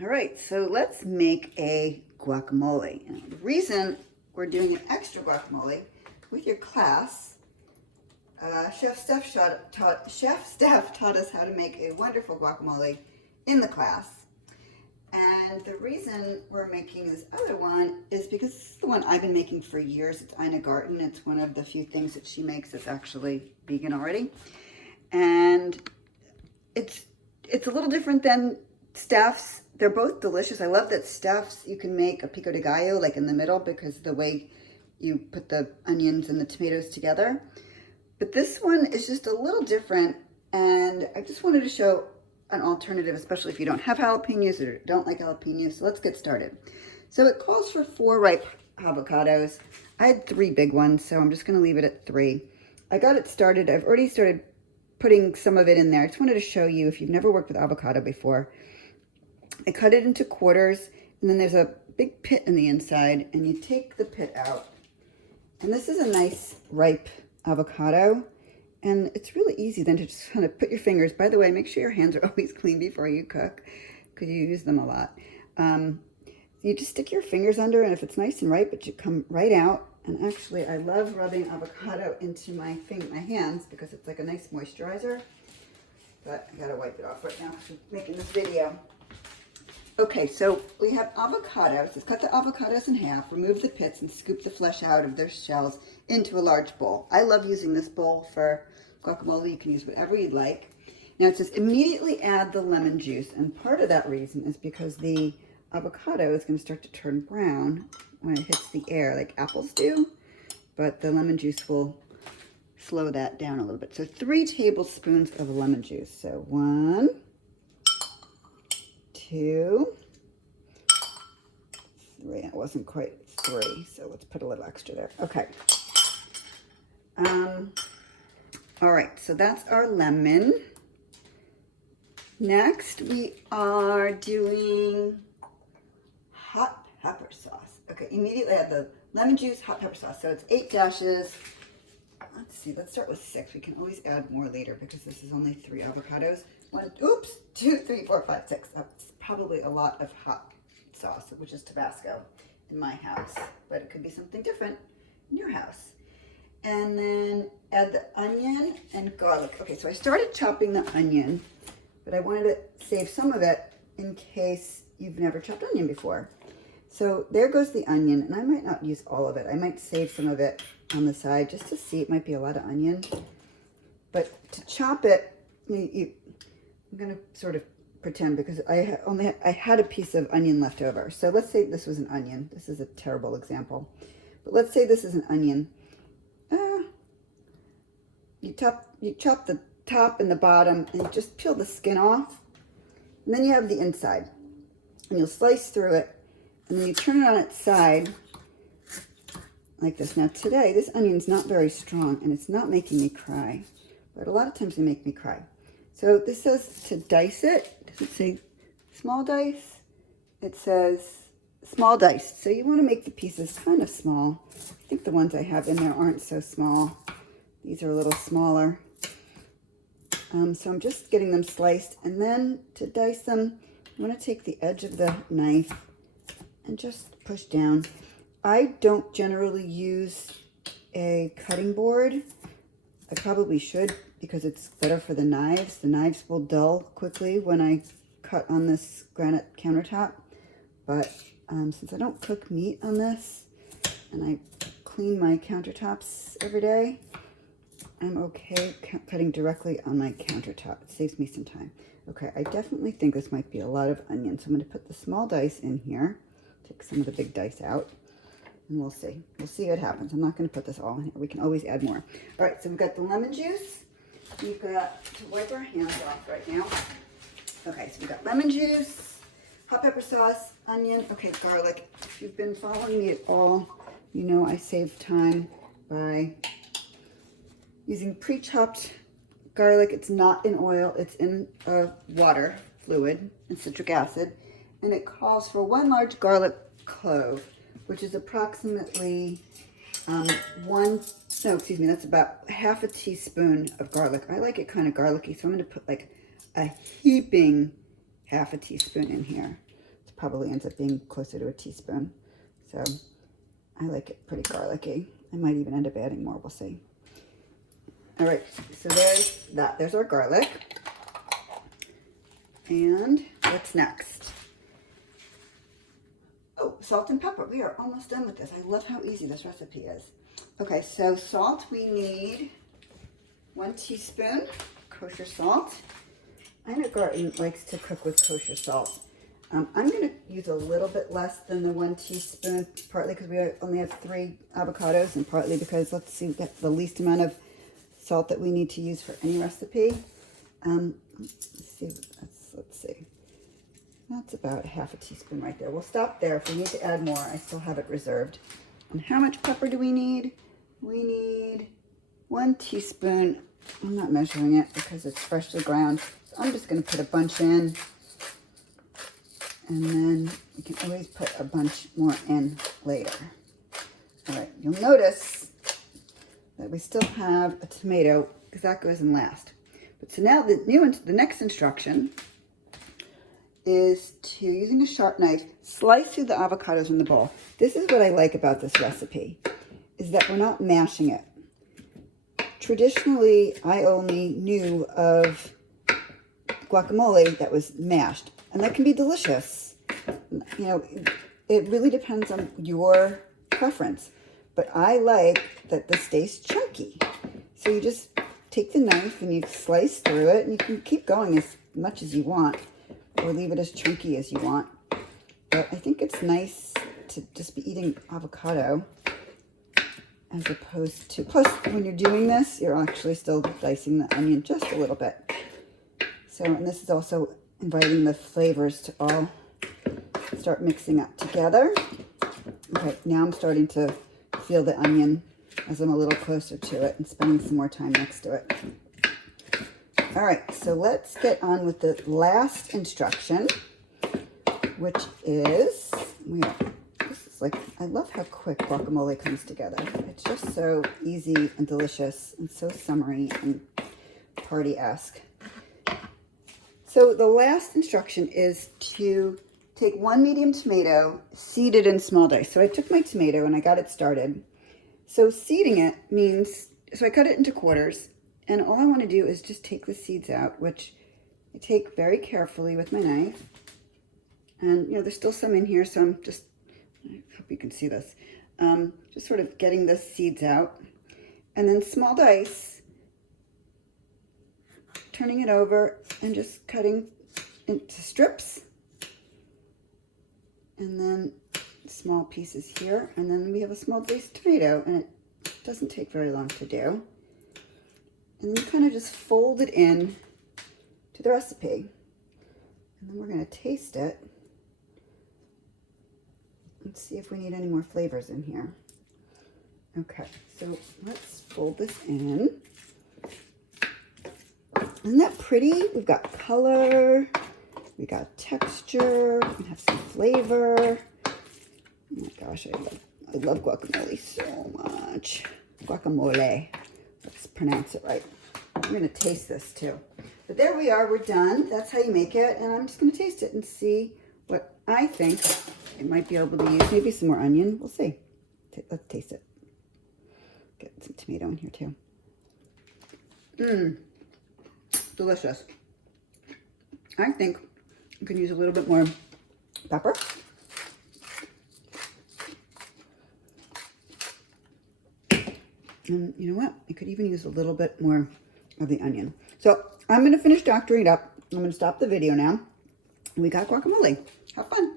All right, so let's make a guacamole. And the reason we're doing an extra guacamole with your class, Chef Steph taught us how to make a wonderful guacamole in the class. And the reason we're making this other one is because this is the one I've been making for years. It's Ina Garten. It's one of the few things that she makes that's actually vegan already. And it's a little different than Steph's. They're both delicious. I love that Steph's, you can make a pico de gallo like in the middle because of the way you put the onions and the tomatoes together. But this one is just a little different, and I just wanted to show an alternative, especially if you don't have jalapenos or don't like jalapenos. So let's get started. So it calls for 4 ripe avocados. I had 3 big ones, so I'm just going to leave it at 3. I got it started. I've already started putting some of it in there. I just wanted to show you if you've never worked with avocado before. I cut it into quarters, and then there's a big pit in the inside, and you take the pit out. And this is a nice ripe avocado. And it's really easy then to just kind of put your fingers, by the way, make sure your hands are always clean before you cook because you use them a lot. You just stick your fingers under, and if it's nice and ripe, it should come right out. And actually, I love rubbing avocado into my hands because it's like a nice moisturizer. But I gotta wipe it off right now because I'm making this video. Okay, so we have avocados. Let's cut the avocados in half, remove the pits, and scoop the flesh out of their shells into a large bowl. I love using this bowl for guacamole. You can use whatever you'd like. Now it says immediately add the lemon juice, and part of that reason is because the avocado is going to start to turn brown when it hits the air like apples do, but the lemon juice will slow that down a little bit. So 3 tablespoons of lemon juice. So 1, 2, 3. It wasn't quite 3, so let's put a little extra there. Okay. All right, so that's our lemon. Next, we are doing hot pepper sauce. Okay, immediately add the lemon juice, hot pepper sauce. So it's 8 dashes. Let's see, let's start with 6. We can always add more later because this is only 3 avocados. 1, 2, 3, 4, 5, 6. That's probably a lot of hot sauce, which is Tabasco in my house, but it could be something different in your house. And then add the onion and garlic. Okay, so I started chopping the onion, but I wanted to save some of it in case you've never chopped onion before. So there goes the onion, and I might not use all of it. I might save some of it on the side just to see. It might be a lot of onion. But to chop it, I'm going to sort of pretend because I had a piece of onion left over. So let's say this was an onion. This is a terrible example. But let's say this is an onion. You chop the top and the bottom and just peel the skin off. And then you have the inside. And you'll slice through it. And then you turn it on its side like this. Now today, this onion's not very strong and it's not making me cry. But a lot of times they make me cry. So this says to dice it. Does it say small dice? It says small dice. So you want to make the pieces kind of small. I think the ones I have in there aren't so small. These are a little smaller. So I'm just getting them sliced. And then to dice them, I'm going to take the edge of the knife and just push down. I don't generally use a cutting board. I probably should because it's better for the knives. The knives will dull quickly when I cut on this granite countertop. But since I don't cook meat on this and I clean my countertops every day, I'm okay cutting directly on my countertop. It saves me some time. Okay, I definitely think this might be a lot of onion. So I'm going to put the small dice in here. Take some of the big dice out. And we'll see. We'll see what happens. I'm not going to put this all in here. We can always add more. All right, so we've got the lemon juice. We've got to wipe our hands off right now. Okay, so we've got lemon juice, hot pepper sauce, onion. Okay, garlic. If you've been following me at all, you know I save time by using pre-chopped garlic. It's not in oil. It's in water, fluid, and citric acid. And it calls for 1 large garlic clove, which is approximately that's about half a teaspoon of garlic. I like it kind of garlicky, so I'm going to put like a heaping half a teaspoon in here. probably ends up being closer to a teaspoon. So I like it pretty garlicky. I might even end up adding more, we'll see. All right, so there's that. There's our garlic. And what's next? Oh, salt and pepper. We are almost done with this. I love how easy this recipe is. Okay, so salt, we need 1 teaspoon kosher salt. I know Garten likes to cook with kosher salt. I'm going to use a little bit less than the 1 teaspoon, partly because we only have 3 avocados, and partly because, let's see, we get the least amount of salt that we need to use for any recipe. Let's see. That's about ½ teaspoon right there. We'll stop there. If we need to add more, I still have it reserved. And how much pepper do we need? We need 1 teaspoon. I'm not measuring it because it's freshly ground. So I'm just going to put a bunch in. And then you can always put a bunch more in later. All right, you'll notice that we still have a tomato because that goes in last. But so now the next instruction is to, using a sharp knife, slice through the avocados in the bowl. This is what I like about this recipe, is that we're not mashing it. Traditionally, I only knew of guacamole that was mashed, and that can be delicious. You know, it really depends on your preference, but I like that this stays chunky. So you just take the knife and you slice through it, and you can keep going as much as you want, or leave it as chunky as you want. But I think it's nice to just be eating avocado as opposed to, plus when you're doing this, you're actually still dicing the onion just a little bit. So, and this is also inviting the flavors to all start mixing up together. Okay, now I'm starting to feel the onion as I'm a little closer to it and spending some more time next to it. All right, so let's get on with the last instruction, which is, this is like, I love how quick guacamole comes together. It's just so easy and delicious and so summery and party-esque. So the last instruction is to take 1 medium tomato, seed it in small dice. So I took my tomato and I got it started. So seeding it means, so I cut it into quarters, and all I want to do is just take the seeds out, which I take very carefully with my knife. And, you know, there's still some in here, so I'm just, I hope you can see this, just sort of getting the seeds out. And then small dice, turning it over and just cutting into strips. And then small pieces here. And then we have a small diced tomato, and it doesn't take very long to do. And then kind of just fold it in to the recipe. And then we're going to taste it. Let's see if we need any more flavors in here. Okay, so let's fold this in. Isn't that pretty? We've got color, we got texture, we can have some flavor. Oh my gosh, I love guacamole so much. Guacamole. Let's pronounce it right. I'm going to taste this too. But there we are, we're done. That's how you make it. And I'm just going to taste it and see what I think I might be able to use. Maybe some more onion. We'll see. Let's taste it. Get some tomato in here too. Delicious. I think you can use a little bit more pepper. And you know what? I could even use a little bit more of the onion. So I'm going to finish doctoring it up. I'm going to stop the video now. We got guacamole. Have fun.